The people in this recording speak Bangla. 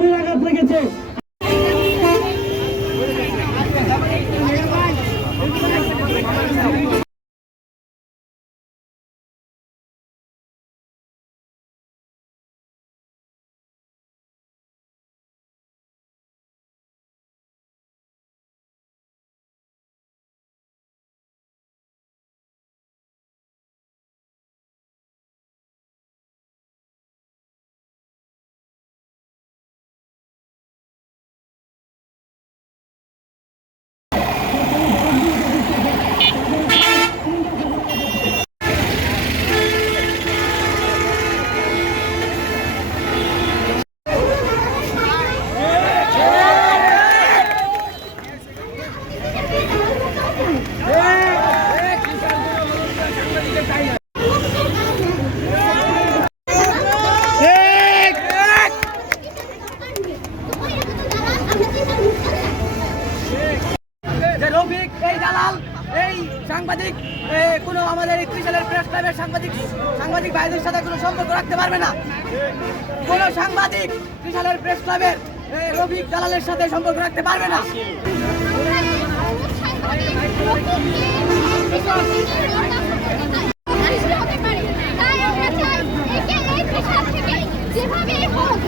ছুরির আঘাত লেগেছে। রফিক এই দালাল এই সাংবাদিক কোনো আমাদের ত্রিশালের প্রেস ক্লাবের সাংবাদিক ভাইদের সাথে কোনো সম্পর্ক রাখতে পারবে না। কোনো সাংবাদিক ত্রিশালের প্রেস ক্লাবের রফিক দালালের সাথে সম্পর্ক রাখতে পারবে না। যেভাবে হোক